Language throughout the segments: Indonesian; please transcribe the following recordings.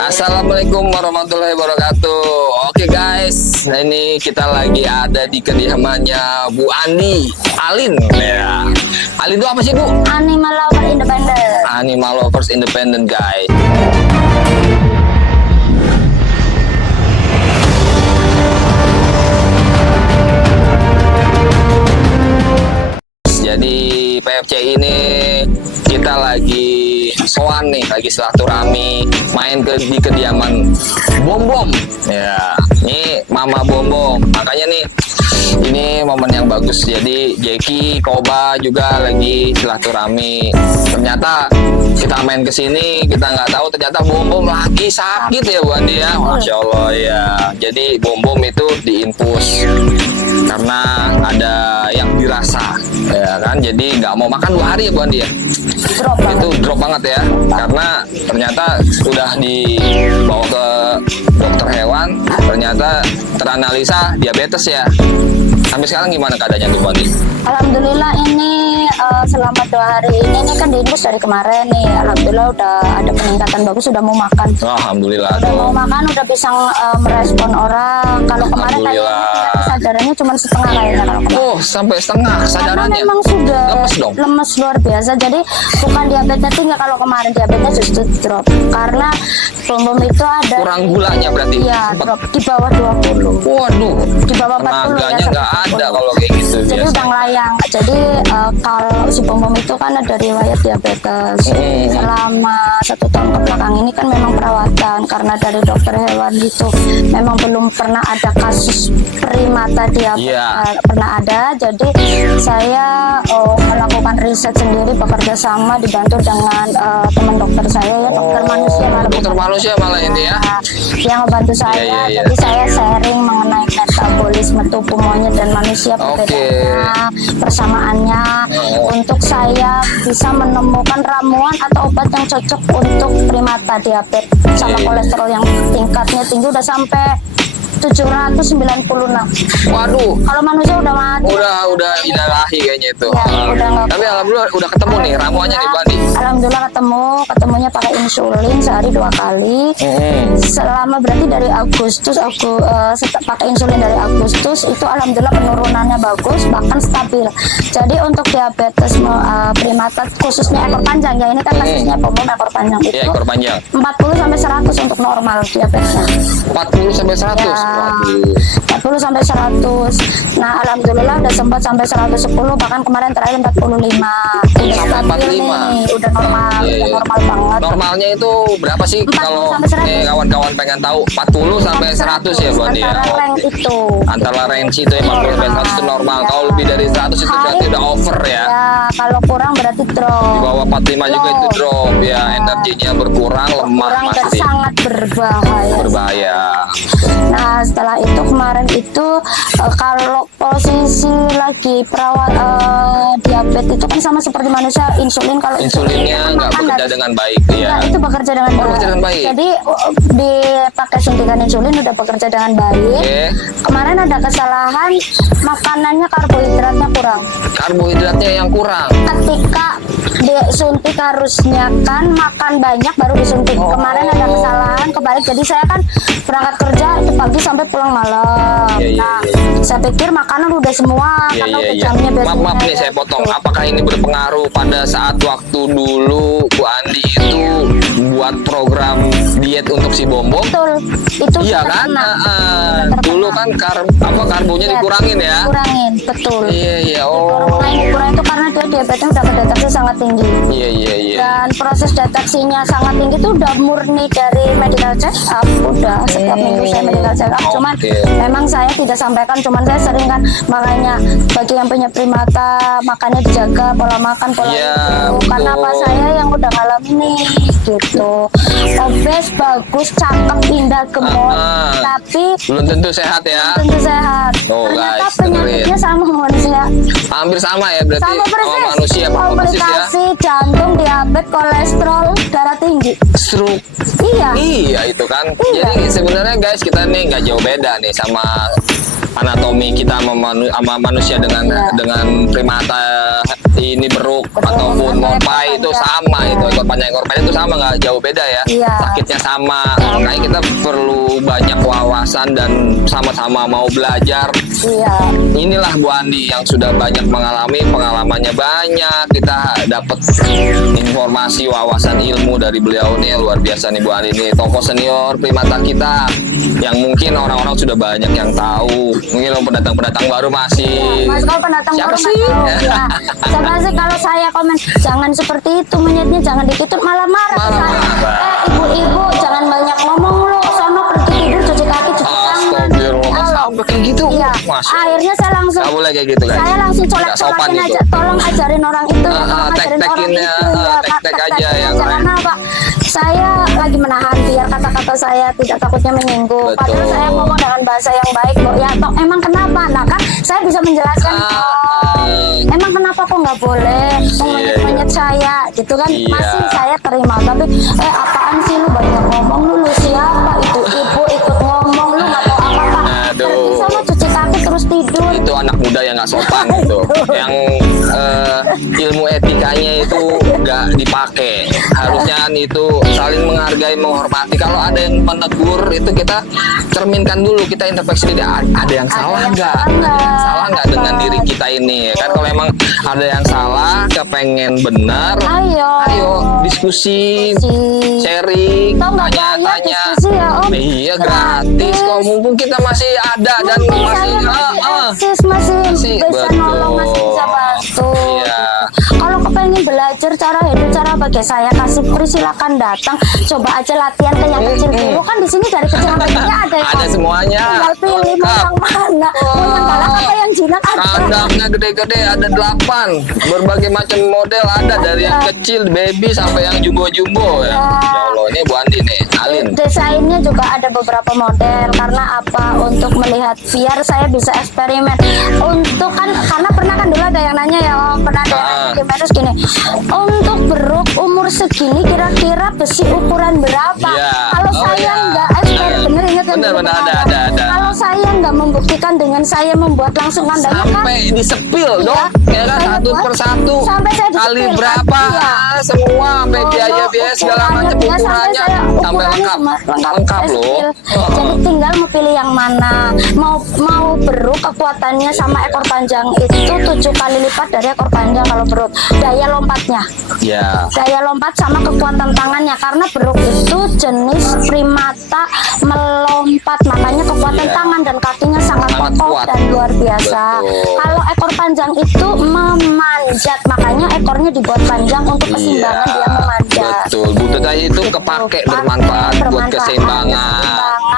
Assalamualaikum warahmatullahi wabarakatuh. Oke guys, nah ini kita lagi ada di kediamannya Bu Andi Alin ya. Alin itu apa sih Bu? Animal Lover Independent. Animal Lovers Independent guys. Jadi PFC ini kita lagi soan nih, lagi silaturahmi, main di kediaman Bom Bom. Ya, ini Mama Bom Bom. Makanya nih, ini momen yang bagus. Jadi Jeki, Koba juga lagi silaturahmi. Ternyata kita main ke sini, kita nggak tahu ternyata Bom Bom lagi sakit ya Bu Andi ya. Masya Allah ya. Jadi Bom Bom itu diinfus karena ada yang dirasa, ya kan? Jadi nggak mau makan 2 hari ya Bu Andi ya. Itu drop banget ya, karena ternyata sudah dibawa ke dokter hewan, ternyata teranalisa diabetes ya. Sampai sekarang gimana keadaannya tuh Bu Andi? Alhamdulillah ini selama 2 hari ini kan diinfus dari kemarin nih. Alhamdulillah udah ada peningkatan bagus, sudah mau makan. Alhamdulillah. Udah mau makan, udah bisa merespon orang. Kalau kemarin kayaknya kesadarannya cuma setengah kayaknya. Oh, sampai setengah kesadarannya. Karena memang sudah lemes dong. Lemes luar biasa. Jadi bukan diabetes tinggi, kalau kemarin diabetes justru drop. Karena Bom Bom itu ada kurang gulanya berarti. Iya, drop di bawah 20. Waduh. Di bawah 40 tenaganya ya. Nggak ada kalau kayak gitu. Jadi biasa. udah ngelayang. Jadi kalau si Bom Bom itu kan ada riwayat diabetes. Selama 1 tahun kebelakang ini kan memang perawatan, karena dari dokter hewan itu memang belum pernah ada kasus primata diabetes. Pernah ada. Jadi saya melakukan riset sendiri, bekerja sama, dibantu dengan teman dokter saya ya, dokter manusia malah. Dokter manusia malah ini ya. Yang membantu saya. Jadi saya sharing mengenai metabolisme tubuh monyet dan manusia, perbedaannya, persamaannya, untuk saya bisa menemukan ramuan atau obat yang cocok untuk primata diabetes sama kolesterol yang tingkatnya tinggi udah sampai 796. Waduh. Kalau manusia udah mati. Udah ilahi kayaknya itu. Ya, tapi alhamdulillah udah ketemu nih ramuannya nih Bu Andi. Alhamdulillah ketemunya pakai insulin sehari 2 kali. Selama berarti dari Agustus pakai insulin dari Agustus itu alhamdulillah penurunannya bagus, bahkan stabil. Jadi untuk diabetes primata khususnya ekor panjang ya, ini kan kasusnya Bom Bom ekor panjang itu. Ekor panjang. 40 sampai 100 untuk normal diabetesnya. 40 sampai 100. 40 sampai 100. Nah, alhamdulillah udah sempat sampai 110, bahkan kemarin terakhir 45. Udah stabil nih, udah normal, udah normal banget. Normalnya itu berapa sih kalau kawan-kawan pengen tahu? 40 sampai 100 ya Bu Andi ya. Antara range itu. Antara range itu ya 40 sampai 100 itu normal. Kalau lebih dari 100 itu berarti udah over ya. Ya, kalau kurang berarti drop. Di bawah 45 juga itu drop ya, energinya berkurang, lemah pasti. Sangat berbahaya. Nah, setelah itu kemarin itu kalau posisi lagi perawat diabetes itu kan sama seperti manusia, insulin kalau insulinnya nggak bekerja dengan baik ya. Nah, itu bekerja dengan baik. Jadi dipakai suntikan insulin udah bekerja dengan baik. Kemarin ada kesalahan, makanannya karbohidratnya kurang. Karbohidratnya yang kurang. Ketika disuntik harusnya kan makan banyak baru disuntik. Kemarin ada kesalahan kebalik. Jadi saya kan berangkat kerja itu pagi sampai pulang malam. Saya pikir makanan udah semua karena udah jamnya biasanya. Maaf nih saya potong. Apakah ini berpengaruh pada saat waktu dulu Bu Andi itu buat program diet untuk si Bom Bom? Betul. Itu iya kan? Dulu kan karbonya dikurangin ya. Kurangin, betul. Iya. Kurang itu karena dia diabetesnya udah kedeteksi sangat tinggi. Iya. Dan proses deteksinya sangat tinggi itu udah murni dari medical check up, udah setiap minggu saya medical check up. Cuman memang saya tidak sampaikan, cuman saya sering kan, makanya bagi yang punya primata makannya dijaga, pola makan, pola hidup. Karena apa, saya yang udah ngalamin nih gitu. Obes bagus, cakep, indah, gemuk, tapi belum tentu sehat ya. Belum tentu sehat. Ternyata penyakitnya sama manusia. Hampir sama ya berarti. Sama persis. Manusia komplikasi jantung, diabetes, kolesterol, darah tinggi, stroke. Iya itu kan. Jadi sebenarnya guys, kita nih nggak jauh beda nih sama anatomi kita sama manusia dengan primata ini beruk ataupun morpai itu sama, itu ekor panjang ekor pendek itu sama, nggak jauh beda ya. Sakitnya sama, makanya kita perlu banyak wawasan dan sama-sama mau belajar. Inilah Bu Andi yang sudah banyak mengalami, pengalamannya banyak, kita dapat informasi, wawasan, ilmu dari beliau nih, luar biasa nih Bu Andi nih, tokoh senior primata kita yang mungkin orang-orang sudah banyak yang tahu. Mungkin pendatang-pendatang baru masih Mas, kalau pendatang siapa baru sih? Siapa sih? Kalau saya komen jangan seperti itu, monyetnya jangan dikitut, malah marah ke saya. Ibu-ibu jangan banyak ngomong, lu sono pergi tidur, cuci kaki, cuci tangan. Sampai kayak gitu. Iya. Akhirnya saya langsung nggak boleh kayak gitu kan. Saya langsung colek-colekin aja, tolong ajarin orang itu, tek-tekin ya, tek-tek aja yang lain. Karena Pak, saya lagi menahan biar kata-kata saya tidak takutnya menyinggung. Betul. Padahal saya ngomong dengan bahasa yang baik kok. Ya toh emang kenapa? Nah kan saya bisa menjelaskan. Emang kenapa kok nggak boleh monyet saya gitu kan? Masih saya terima. Tapi apaan sih lu banyak ngomong, lu siapa? Itu ibu ikut ngomong, lu nggak tahu apa-apa. Pergi sama cuci kaki terus tidur. Itu anak muda yang nggak sopan gitu, yang ilmu etikanya itu nggak dipakai. Harusnya kan itu saling menghargai, menghormati. Kalau ada yang menegur itu kita cerminkan dulu, kita introspeksi diri, ada yang salah nggak? Salah nggak dengan diri kita ini? Kan kalau emang ada yang salah, kepengen benar, ayo diskusi, sharing, tanya-tanya. Iya gratis kok, mumpung kita masih ada dan masih bisa nolong, masih bisa bantu. Kalau kepengen belajar cara hidup, cara bagi saya kasih free, silakan datang, coba aja latihan ke yang kecil dulu. Kan di sini dari kecil sampai gede ada semuanya. Tinggal pilih mau yang mana, mau yang galak apa yang jinak ada. Kandangnya gede-gede ada 8, berbagai macam model ada, dari yang kecil baby sampai yang jumbo-jumbo ya. Ya Allah, ini Bu Andi nih, Alin. Desainnya juga ada beberapa model, karena apa? Untuk melihat biar saya bisa eksperimen. Untuk kan karena pernah kan dulu ada yang nanya ya, pernah ada yang nanya di medsos gini, untuk beruk umur segini kira-kira besi ukuran berapa? Kalau saya nggak eksperimen, ingat kan? Benar ada. Kalau saya nggak membuktikan dengan saya membuat langsung kandangnya sampai disepil dong, ya kan, satu persatu sampai saya kali berapa, semua sampai biaya segala macam ukurannya sampai lengkap loh. Jadi tinggal mau pilih yang mana, mau beruk kekuatannya sama ekor panjang itu 7 kali lipat dari ekor panjang kalau beruk. Daya lompatnya, daya lompat sama kekuatan tangannya, karena beruk itu jenis primata melompat, makanya kekuatan tangan dan kakinya sangat kokoh dan luar biasa. Kalau ekor panjang itu memanjat, makanya ekornya dibuat panjang untuk keseimbangan, dia memanjat. Betul, bututnya itu kepake, bermanfaat buat keseimbangan.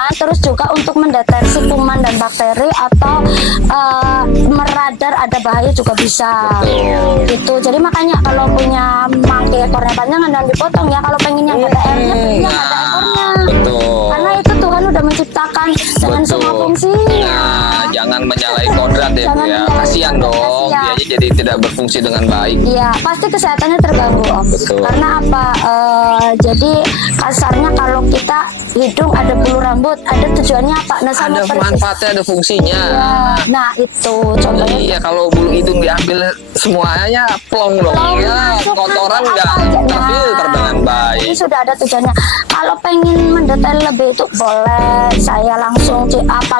Terus juga untuk mendeteksi kuman dan bakteri atau meradar ada bahaya juga bisa. Gitu. Jadi makanya kalau punya mangke ekornya panjang dan dipotong ya, kalau pengen yang ada airnya, yang ada ekornya. Karena itu Tuhan udah menciptakan dengan semua fungsinya. Jangan menyalahi kodrat ya Bu ya. Kasihan dong, dia jadi tidak berfungsi dengan baik. Iya, pasti kesehatannya terganggu Om. Karena apa? Jadi kasarnya kalau kita hidung ada bulu rambut, ada tujuannya apa? Nah, ada manfaatnya, ada fungsinya. Nah itu contohnya. Iya, kalau bulu hidung diambil semuanya plong dong. Ya, kotoran nggak terfilter dengan baik. Ini sudah ada tujuannya. Kalau pengen mendetail lebih itu boleh, saya langsung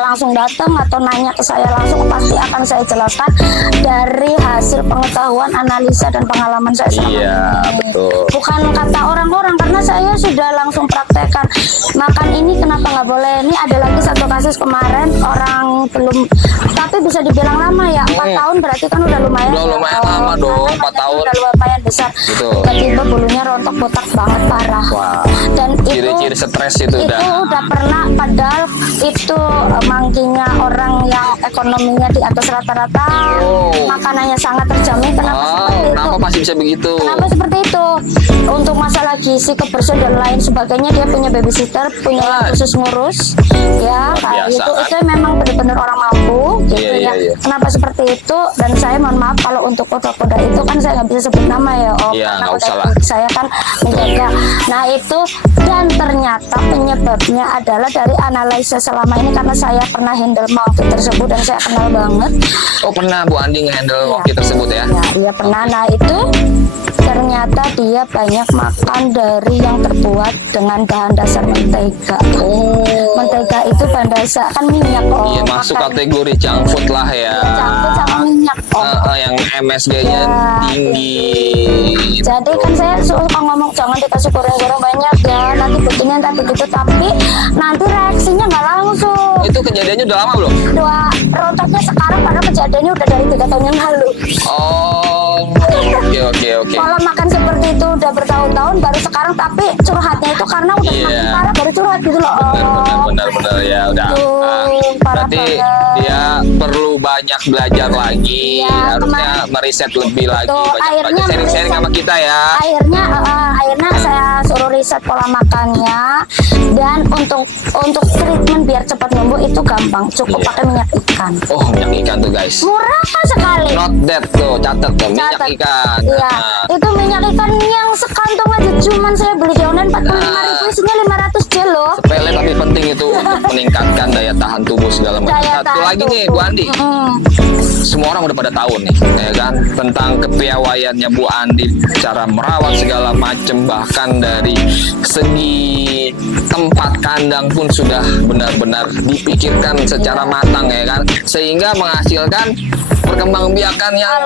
langsung datang atau nanya ke saya langsung, pasti akan saya jelaskan dari hasil pengetahuan, analisa dan pengalaman saya selama ini. Betul. Bukan kata orang-orang, karena saya sudah langsung praktekkan. Makan ini kenapa nggak boleh? Ini ada lagi satu kasus kemarin, orang belum, tapi bisa dibilang lama ya, 4 tahun berarti kan udah lumayan. Udah lumayan lama dong, 4 tahun. Udah lumayan besar. Tiba-tiba bulunya rontok, botak banget, parah. Dan ciri-ciri stres itu udah pernah, padahal itu mangkinya orang yang ekonominya di atas rata-rata, makanannya sangat terjamin. Kenapa masih bisa begitu? Kenapa seperti itu? Untuk masalah gizi, kebersihan dan lain sebagainya, dia punya babysitter, punya yang khusus ngurus, ya kayak gitu. Itu memang benar-benar orang mampu, gitu Iya, ya. iya, iya. Kenapa seperti itu? Dan saya mohon maaf kalau untuk kuda-kuda itu kan saya nggak bisa sebut nama ya Om, Iya, karena nggak udah usah lah. saya kan menjaga. Nah itu, dan ternyata penyebabnya adalah dari analisa selama ini, karena saya pernah handle monkey tersebut dan saya kenal banget. Oh, pernah Bu Andi nge-handle Iya. monkey tersebut ya? Ya, iya pernah. Nah itu ternyata dia banyak makan dari yang terbuat dengan bahan dasar mentega. Oh. Mentega itu bahan dasar kan minyak Om. Iya, masuk Makan- kategori junk food lah ya. campur sama minyak Om. Yang MSG-nya Ya, tinggi. Jadi kan saya suka ngomong jangan dikasih goreng-goreng banyak ya, nanti begini nanti begitu, tapi nanti reaksinya nggak langsung. Itu kejadiannya udah lama belum? Dua rontoknya sekarang, padahal kejadiannya udah dari 3 tahun yang lalu. Oh, oke. Pola makan seperti itu udah bertahun-tahun, baru sekarang, tapi curhatnya itu karena udah Iya. semakin parah baru curhat gitu loh. Benar ya udah. Parah Berarti banget. dia perlu banyak belajar lagi, Iya, harusnya meriset lebih lagi, Tuh, banyak akhirnya sharing-sharing sama meriset. kita ya. Akhirnya saya suruh riset pola makannya, dan untuk treatment biar cepat sembuh itu gampang, cukup Iya. pakai minyak ikan. Oh, minyak ikan tuh guys. Murah sekali. Not that tuh, catat tuh, minyak Catat. ikan. Iya, Nah, itu minyak ikan yang sekantong aja cuman saya beli di online 45.000, isinya 500 gel loh. sepele tapi penting itu untuk meningkatkan daya tahan tubuh segala macam. Daya Satu tahan lagi nih tubuh. Bu Andi, semua orang udah pada tahu nih, ya kan, tentang kepiawaiannya Bu Andi, cara merawat segala macam, bahkan dari segi tempat kandang pun sudah benar-benar dipikirkan secara matang ya kan, sehingga menghasilkan perkembangbiakan yang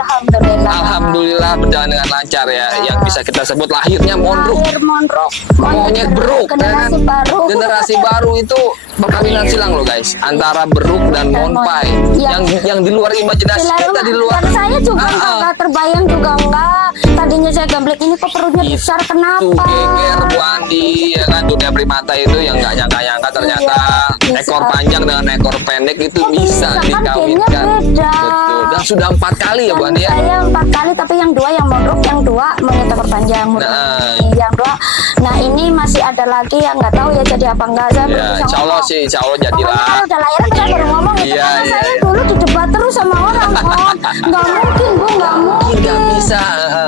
alhamdulillah berjalan dengan lancar ya, yang bisa kita sebut lahirnya mondruk. Lahir mondrok, Monyet beruk, generasi kan? baru. Generasi baru itu perkawinan silang loh guys, antara beruk dan monpai. Iya. Yang di luar imajinasi kita, di luar. Dan saya juga nggak terbayang juga enggak. Tadinya saya gamblek ini kok perutnya besar, Itu kenapa? geger Bu Andi ya kan, dunia primata itu yang nggak nyangka-nyangka ternyata Iya, ekor bisa. panjang dengan ekor pendek itu Kok bisa kan gennya dikawinkan. beda. Betul. Dan sudah 4 kali ya Bu Dan Andi ya. saya 4 kali, tapi yang 2 yang mondrok, yang 2 monyet ekor panjang. Nah. Yang 2, nah ini masih ada lagi yang nggak tahu ya jadi apa enggak. Saya belum Ya, bisa insya Allah ngomong. sih, insya Allah Pokoknya jadilah. kalau udah lahiran saya baru ngomong gitu, Iya, karena iya, saya iya. dulu didebat terus sama orang Om. Nggak mungkin Bu, nggak mungkin. Tidak bisa,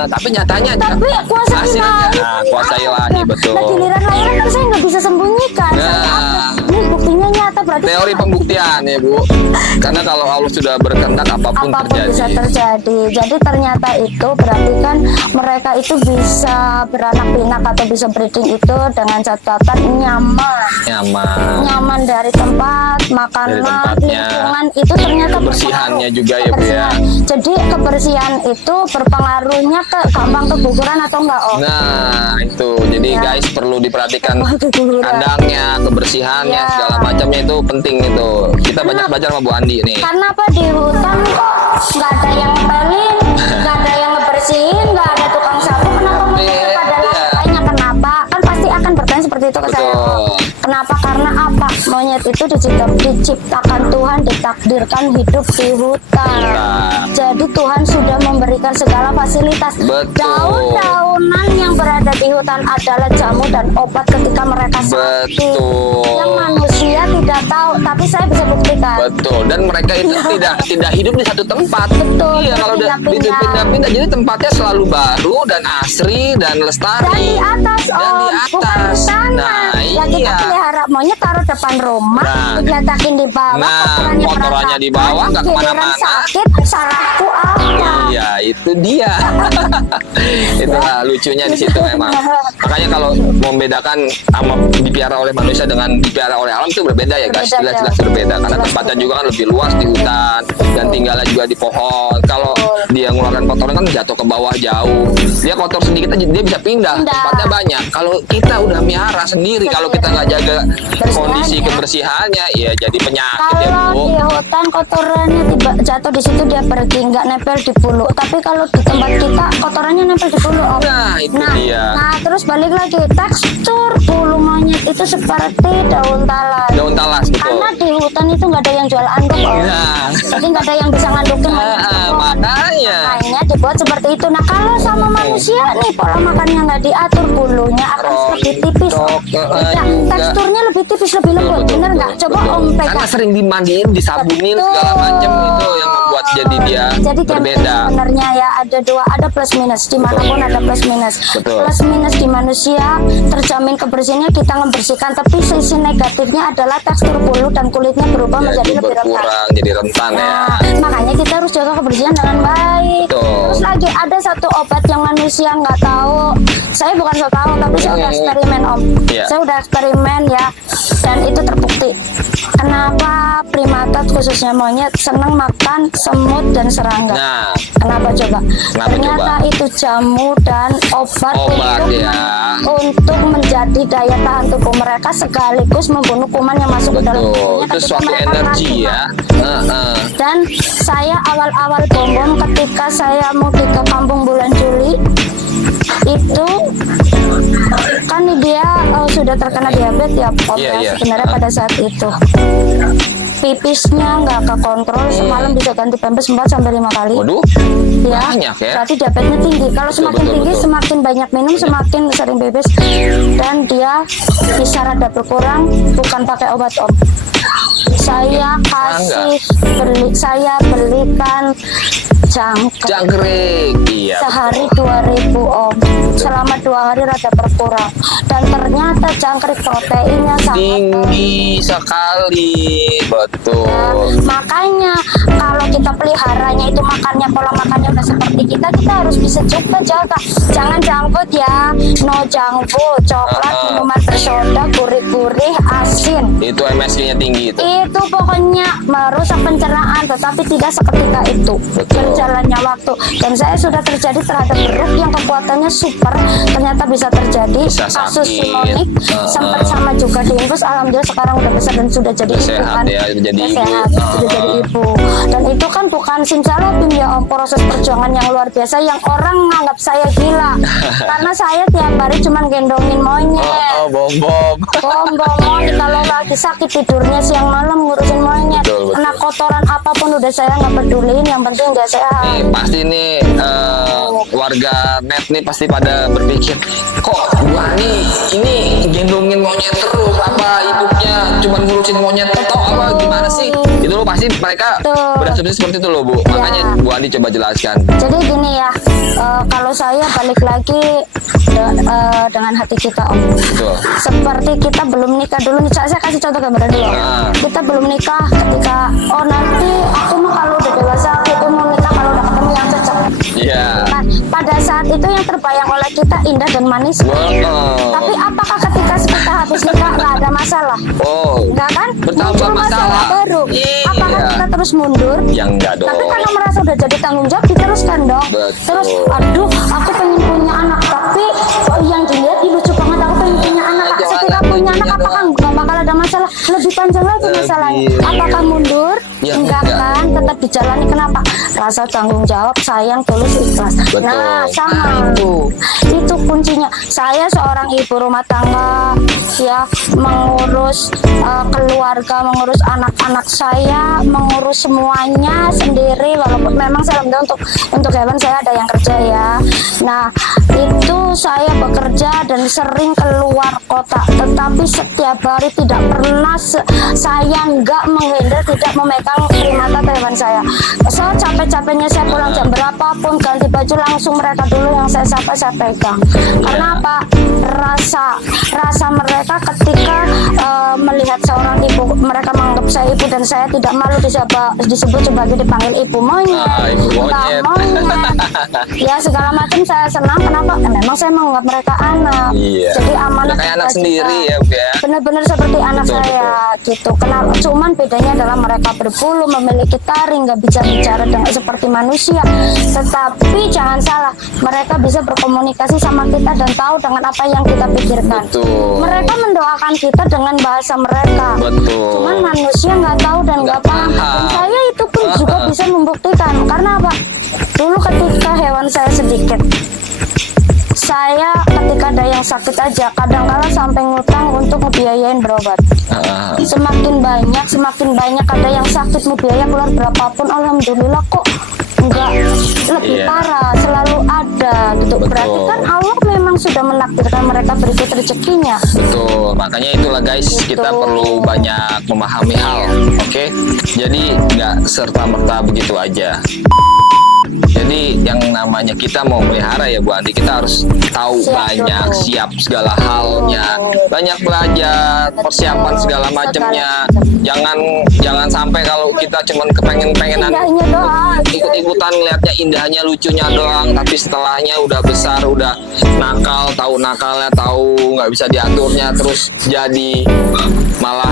tapi nyatanya Tapi kuasa hasilnya ilahi. kuasa ilahi, betul. Nah giliran lahiran kan saya nggak bisa sembunyikan. Nah. Ini buktinya nyata, berarti Teori pembuktian ya Bu, karena kalau Allah sudah berkehendak apapun bisa terjadi. terjadi. Jadi ternyata itu berarti kan mereka itu bisa beranak pinak atau bisa breeding itu dengan catatan nyaman dari tempat, makanan, tempatnya. lingkungan itu ternyata Kebersihannya berpengaruh. juga ya, Bu, ya. Jadi kebersihan itu berpengaruhnya ke gampang keguguran atau enggak Om? Nah itu, jadi Ya. guys perlu diperhatikan Keguguran. kandangnya, kebersihannya, Ya. segala macamnya itu penting itu. Kita banyak belajar sama Bu Andi nih. Karena apa, di hutan kok nggak ada yang ngepelin, nggak ada yang ngebersihin, nggak ada tukang sapu, kenapa monyet pada Iya. lainnya, kenapa? Kan pasti akan bertanya seperti itu ke saya. Betul. Kenapa? Karena apa? Monyet itu diciptakan Tuhan, ditakdirkan hidup di hutan. Nah, Jadi Tuhan sudah memberikan segala fasilitas. Betul. Daun-daunan yang berada di hutan adalah jamu dan obat ketika mereka sakit. Betul. Yang manusia tidak tahu, tapi saya bisa buktikan. betul. Dan mereka itu tidak hidup di satu tempat. Betul, Iya, kalau udah berpindah-pindah. pindah-pindah, jadi tempatnya selalu baru dan asri dan Dan lestari. di atas Dan di Om, bukan di atas. tanah. Nah, Ya kita iya. pelihara monyet taruh depan rumah, Nah. diletakin di bawah, Nah, kotorannya di bawah, nggak giliran kemana-mana. sakit, salahku apa? Iya, itu dia. Itulah lucunya di situ memang. Makanya kalau membedakan sama dipiara oleh manusia dengan dipiara oleh alam itu berbeda ya guys. Berbeda, Jelas-jelas berbeda. Karena Jelas tempatnya berbeda. juga kan lebih luas di hutan dan tinggalnya juga di pohon. Kalau dia ngeluarkan kotoran kan jatuh ke bawah jauh. Dia kotor sedikit aja dia bisa pindah. Pindah. Tempatnya banyak. Kalau kita udah miara sendiri, kalau kita nggak jaga kondisi Bersihannya. kebersihannya, ya jadi penyakit ya Kalau Bu. di hutan kotorannya tiba jatuh di situ dia pergi, nggak nempel di bulu. Tapi kalau di tempat kita kotorannya nempel di bulu Om. Nah, itu dia. Nah, terus balik lagi, tekstur bulu monyet itu seperti daun talas. Daun talas betul. Karena di hutan itu nggak ada yang jual anduk Om. Nah. Jadi nggak ada yang bisa ngandukin monyet itu. Makanya. Makanya dibuat seperti itu. Nah kalau sama manusia nih pola makannya nggak diatur, bulunya akan lebih tipis. Rontok, Tidak, juga. teksturnya lebih lebih tipis, lebih lembut, bener nggak? Coba Om pegang. Karena sering dimandiin, disabunin Betul. segala macam itu yang membuat jadi dia Jadi berbeda. sebenarnya ya ada dua, ada plus minus, dimanapun ada plus minus. Betul. Plus minus di manusia terjamin kebersihannya, kita membersihkan, tapi sisi negatifnya adalah tekstur bulu dan kulitnya berubah menjadi Jadi lebih rentan. berkurang, jadi rentan ya. Nah, makanya kita harus jaga kebersihan dengan baik. Betul. Terus lagi ada satu obat yang manusia nggak tahu. Saya bukan so tahu, tapi saya udah eksperimen Om. Iya. Saya udah eksperimen ya, dan itu terbukti. Kenapa primata khususnya monyet senang makan semut dan serangga? Nah, Kenapa coba? Kenapa Ternyata coba? itu jamu dan obat, Obat, untuk, ya. untuk menjadi daya tahan tubuh mereka sekaligus membunuh kuman yang masuk ke dalam betul. tubuhnya Itu ketika suatu mereka energi mati. ya. Dan saya awal-awal bom ketika saya mudik ke kampung bulan Juli itu kan dia sudah terkena diabetes ya Om Iya, ya, iya. sebenarnya pada saat itu pipisnya nggak kekontrol, semalam bisa ganti pampers 4 sampai 5 kali. Waduh, Ya, banyak ya. berarti diabetesnya tinggi. Kalau Betul, semakin betul, tinggi, betul. semakin banyak minum, semakin sering pipis, dan dia bisa rada berkurang. Bukan pakai obat Om. Saya saya belikan jangkrik. Jangkrik. Iya. Sehari 2.000 Om. Selama 2 hari rada berkurang. Dan ternyata jangkrik proteinnya sangat Tinggi sekali. Betul. makanya kalau kita peliharanya itu makannya, pola makannya udah seperti kita harus bisa juga jaga. Jangan junk food ya, no junk food, coklat, minuman bersoda, gurih-gurih, asin. Itu MSG-nya tinggi itu. Itu pokoknya merusak pencernaan, tetapi tidak seketika itu. Betul. Berjalannya waktu. Dan saya sudah terjadi terhadap beruk yang kekuatannya super, ternyata bisa terjadi. Bisa Kasus sakit. Simonik sempat sama juga diinfus, alhamdulillah sekarang udah besar dan sudah jadi Udah ibu sehat kan. ya, udah jadi Udah ibu. sehat, sudah jadi ibu. Dan itu kan bukan simsalabim ya Om, proses perjuangan yang luar biasa yang orang menganggap saya gila. Karena saya tiap hari cuma gendongin monyet. Bom-bom. Monyet kalau lagi sakit tidurnya siang malam ngurusin monyet. Betul, betul. Kena kotoran apapun udah saya nggak peduliin, yang penting dia sehat. Nih, pasti nih warga net nih pasti pada berpikir, kok gua nih ini gendongin monyet terus, apa ibunya cuma ngurusin monyet atau apa gimana sih? Itu loh pasti mereka Betul. berasumsi seperti itu loh Bu. Makanya Bu Andi coba jelaskan. Jadi gini ya, kalau saya balik lagi dengan hati kita Om. Betul. Seperti kita belum nikah dulu nih, saya kasih contoh gambaran dulu. Nah. Kita belum nikah ketika nanti aku mau kalau udah dewasa aku mau nikah kalau udah ketemu yang cocok. Iya. Nah, pada saat itu yang terbayang oleh kita indah dan manis. Wow. Tapi apakah ketika kita habis nikah nggak ada masalah? Oh. Enggak kan? Bertambah Muncul masalah. baru. Iya. Apakah kita terus mundur? Ya enggak dong. Tapi karena merasa udah jadi tanggung jawab, diteruskan dong. Betul. Terus, aduh, aku pengen punya anak, tapi yang dilihat lucu banget, aku pengen punya anak. Aduh, Setelah anak punya anak, pengennya apakah doang. nggak bakal ada masalah? Lebih panjang lagi masalahnya. Apakah mundur? Ya, enggak enggak. kan? Tetap dijalani. Kenapa? Rasa tanggung jawab, sayang, tulus, ikhlas. Betul. Nah, sama. Nah, Itu kuncinya. Saya seorang ibu rumah tangga, ya, mengurus keluarga, mengurus anak-anak saya, mengurus semuanya sendiri. Walaupun memang saya alhamdulillah untuk hewan saya ada yang kerja ya. Nah, itu saya bekerja dan sering keluar kota. Tetapi setiap hari tidak pernah saya nggak menghandle, tidak memegang primata hewan saya. So capek-capeknya saya pulang jam berapapun, ganti baju langsung mereka dulu yang saya sapa, saya pegang. Karena apa? Rasa mereka ketika melihat seorang ibu, mereka menganggap saya ibu dan saya tidak malu disebut sebagai dipanggil ibu monyet, Ibu entah monyet. ya segala macam. Saya senang. Kenapa? Memang saya menganggap mereka anak. Iya. Jadi amanah Udah kayak anak kita sendiri juga. ya Bu ya. Benar-benar seperti anak Betul, saya gitu. Kenapa? Cuman bedanya adalah mereka berbulu, memiliki taring, nggak bisa bicara dengan seperti manusia. Tetapi jangan salah, mereka bisa berkomunikasi sama kita dan tahu dengan apa yang kita pikirkan. Betul. Mereka mendoakan kita dengan bahasa mereka. Betul. Cuman manusia nggak tahu dan nggak paham. Dan saya itu pun juga bisa membuktikan. Karena apa? Dulu ketika hewan saya sedikit, saya ketika ada yang sakit aja kadang-kala sampai ngutang untuk ngebiayain berobat. Semakin banyak ada yang sakit, mau biaya keluar berapapun, alhamdulillah kok enggak lebih Iya. parah, selalu ada gitu. Betul. Berarti kan Allah memang sudah menakdirkan mereka berikut rezekinya. Betul, makanya itulah guys, Gitu. kita perlu banyak memahami hal, oke? Jadi nggak serta-merta begitu aja. Jadi yang namanya kita mau melihara ya Bu Andi, kita harus tahu Siap banyak, dulu. siap segala halnya, banyak belajar, persiapan segala macamnya. Jangan sampai kalau kita cuman kepengen-pengenan Indahnya doang. ikut-ikutan ngeliatnya indahnya, lucunya doang, tapi setelahnya udah besar, udah nakal, tahu nakalnya, tahu nggak bisa diaturnya, terus jadi malah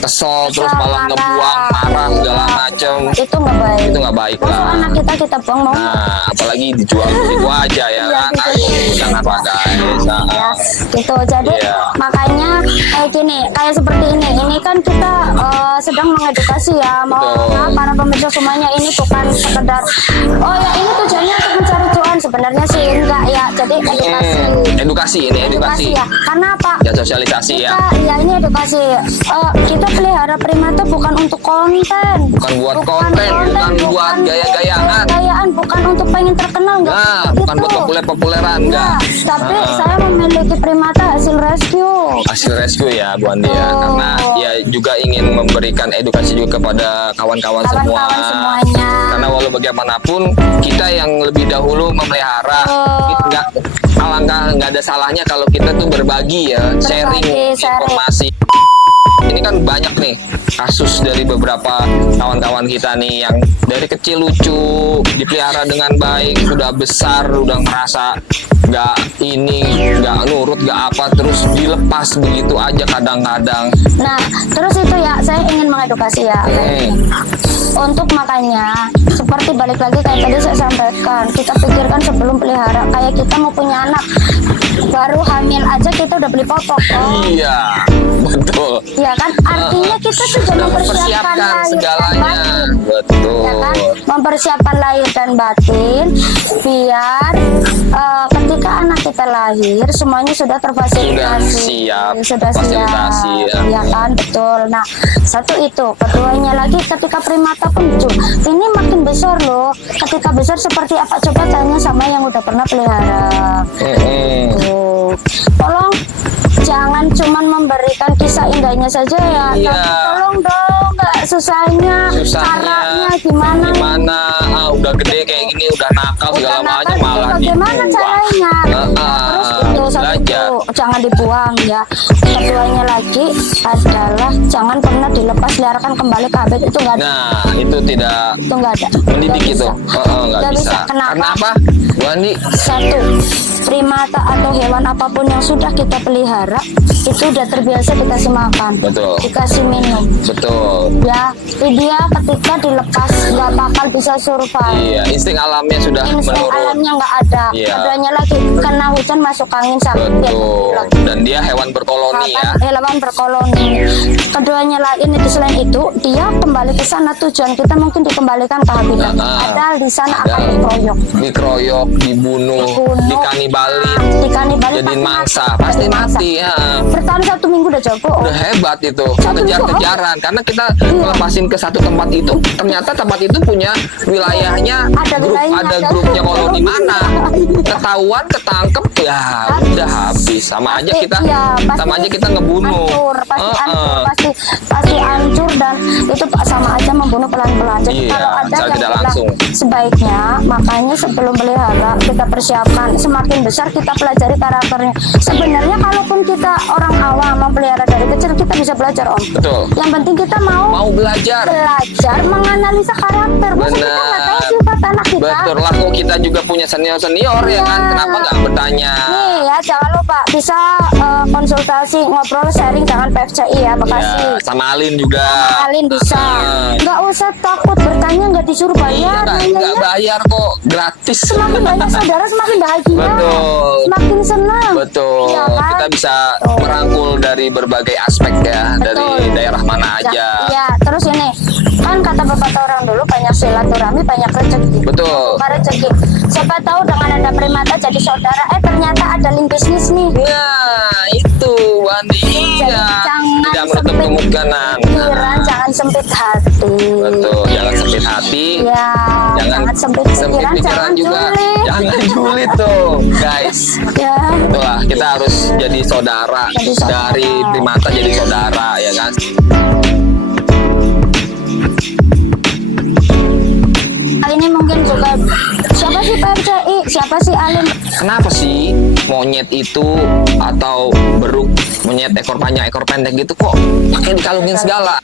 kesel, terus malah ngebuang, marah segala macem. Itu nggak baik. Itu nggak baik Masa lah. anak kita buang mau Nah, apalagi dijual begitu aja ya kan? Aduh, jangan pak guys. ya gitu. Jadi Iya. makanya kayak gini, kayak seperti ini kan kita sedang mengedukasi ya, mau Betul. para pemirsa semuanya, ini bukan sekedar oh ya ini tujuannya untuk mencari cuan, sebenarnya sih enggak ya. Jadi edukasi. Edukasi ini edukasi. Ya. Karena apa? Ya sosialisasi ya. Ya ini edukasi. Kita pelihara primata bukan untuk konten. Bukan buat konten, bukan buat gaya-gayaan. Gayaan, bukan untuk pengen terkenal, enggak. Nah, bukan buat populer-populeran enggak. Tapi Ah. saya memiliki primata hasil rescue. Hasil rescue ya Bu Andi ya, karena ya juga ingin memberikan edukasi juga kepada kawan-kawan semua. Kawan-kawan semuanya. Karena walau bagaimanapun kita yang lebih dahulu memelihara, nggak alangkah nggak ada salahnya kalau kita tuh berbagi ya, sharing informasi. Ini kan banyak nih kasus dari beberapa kawan-kawan kita nih yang dari kecil lucu, dipelihara dengan baik, sudah besar, udah merasa nggak nurut, nggak apa, terus dilepas begitu aja kadang-kadang. Nah, terus itu ya, saya ingin mengedukasi ya. Untuk makanya, seperti balik lagi kayak tadi saya sampaikan, kita pikirkan sebelum pelihara, kayak kita mau punya anak, baru hamil aja kita udah beli popok. Iya, betul. Ya kan, artinya kita sudah mempersiapkan lahir dan segalanya. batin. Betul. Ya kan, mempersiapkan lahir dan batin biar ketika anak kita lahir semuanya sudah terfasilitasi, Sudah siap, fasilitasi, ya. ya kan, betul. Nah, satu itu, keduanya lagi ketika primata pun ini makin besar loh. Ketika besar seperti apa, coba tanya sama yang udah pernah pelihara. Tuh. Tolong jangan cuman memberikan kisah indahnya saja ya, Iya. tapi tolong dong nggak susahnya, caranya gimana? Udah gede kayak gini, udah nakal segala macam, malah bagaimana dibuang. caranya? Terus itu satu belajar. itu jangan dibuang ya. Keduanya lagi adalah jangan pernah dilepas liarkan kembali ke habitat, itu nggak ada. Nah, itu tidak Itu nggak ada. mendidik Nggak itu. bisa. Nggak Nggak bisa. bisa. Kenapa? Karena apa? Bu Andi, Satu, primata atau hewan apapun yang sudah kita pelihara itu udah terbiasa dikasih makan, Betul. dikasih minum. betul. Ya, dia ketika dilepas nggak bakal bisa survive. Iya, insting alamnya sudah Insting menurun. alamnya nggak ada. Iya. Keduanya lagi kena hujan masuk angin sakit. Betul. Dan dia hewan berkoloni ya. Hewan berkoloni. Keduanya lagi ini selain itu dia kembali ke sana, tujuan kita mungkin dikembalikan ke habitat. Padahal di sana akan dikeroyok. Dikeroyok, dibunuh, dikanibalin, Dikanibalin, jadiin pasti mangsa, mati. pasti Jadi mangsa. mati ya. Bertahan 1 minggu udah jago. Udah hebat itu, Satu kejar-kejaran karena kita melepasin ke satu tempat itu, ternyata tempat itu punya wilayahnya, Ada wilayahnya, ada ada. grupnya koloni mana, ketahuan, ketangkep, ya udah habis, sama aja kita, Iya, pasti sama aja kita ngebunuh. hancur, pasti hancur, Heeh. pasti hancur, dan itu sama aja membunuh pelan-pelan. Jadi Iya, kalau ada secara yang tidak bilang, langsung. sebaiknya makanya sebelum pelihara kita persiapkan, semakin besar kita pelajari karakternya. Sebenarnya kalaupun kita orang awam memelihara dari kecil, kita bisa belajar Om. Betul. Yang penting kita mau belajar. menganalisa karakter. Masa kita nggak tahu Benar. sifat anak kita? Betul lah, kok kita juga punya senior-senior ya kan, Iya. kenapa nggak bertanya? Nih ya, jangan lupa bisa konsultasi, ngobrol, sharing dengan PFCI ya, Bekasi. Ya, sama Alin juga. Alin bisa. Nggak usah takut bertanya, nggak disuruh Iya, bayar. nggak nanyanya. bayar kok, gratis. Semakin banyak saudara semakin bahagia. Betul. Semakin senang. Betul. Iya kan? Kita bisa Tuh. merangkul dari berbagai aspek ya, dari Betul. daerah mana aja. Iya, terus ini kan kata pepatah orang dulu, banyak silaturahmi banyak rezeki. Betul. Bukan rezeki. Siapa tahu dengan ada primata jadi saudara, ternyata ada link bisnis nih. Nah, itu Wandi. Jadi Iya. jangan Tidak menutup sempit kemungkinan. pikiran, jangan sempit hati. Betul. Jangan sempit hati. Ya, Jangan jangan sempit juga julid. jangan julid tuh, guys. Ya. Itulah kita harus jadi saudara, Jadi saudara. dari primata jadi saudara, ya kan? Ini mungkin juga siapa sih PRCI? Siapa sih Alim? Kenapa sih monyet itu atau beruk monyet ekor panjang ekor pendek gitu kok pakai dikalungin segala?